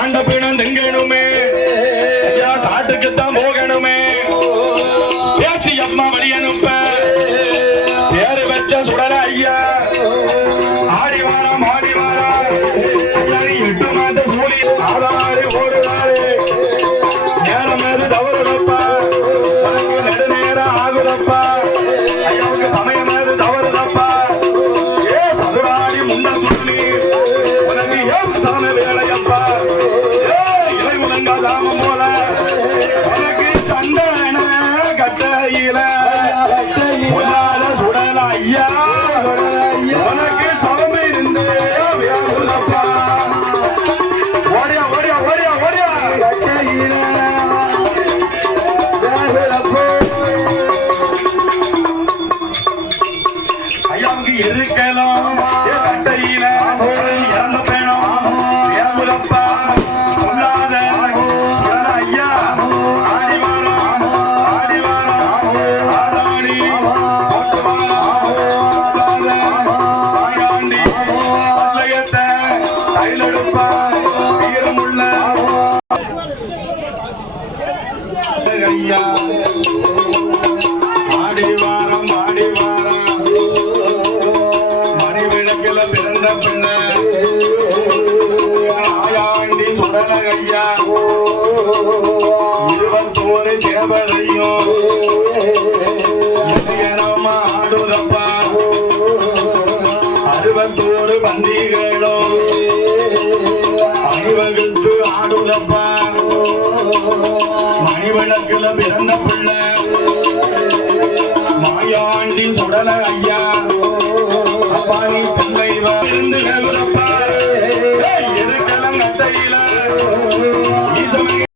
ஆண்ட பீடம் திங்கணுமே காட்டுக்குத்தான் போகணுமே பேசி அம்மா வழி அனுப்ப பேரு வச்ச சுடல ஐயா ஆடி வாரம் 8 மாத சூழி ஆதாரி ஓடுதாரு நேரம் அது தவறுதப்பா நெடுநேரம் ஆகுதப்பா ஐயாவுக்கு சமயம் அது தவறுதப்பா ஏ சதுராடி முன்ன சொல்லி உனக்கு ஏன் சாமி வேலையப்பா இலை முழங்கா தாமம் போல உனக்கு சந்தன கட்டையில சுடல ஐயா உனக்கு சமமை இருந்து வேணுதப்பா ஓடியா ஓடியா ஓடியா ஓடியா கட்டையில ஐயாவுக்கு இருக்கணும் கட்டையில இறந்த பேணும் ஏமுலப்பா சொல்லாத ஐயா ஆடி வாரம் ஆடாடி ஆயாண்டி பல்லையத்தை கையிலெடுப்பா வீரமுள்ள ஐயா ஆடி வாரம் மணி விளக்கில பிறந்த பின்ன ஆயாண்டி சுடல ஐயா 21 தேவதையும் இசையனமா ஆடுதப்பா 61 பந்திகளும் அணிவகுத்து ஆடுதப்பா மணிவிளக்குல பிறந்த பிள்ளை மாயாண்டி சுடல ஐயா அப்பா நீ பிள்ளை இருந்து இருக்கலாம் கட்டையில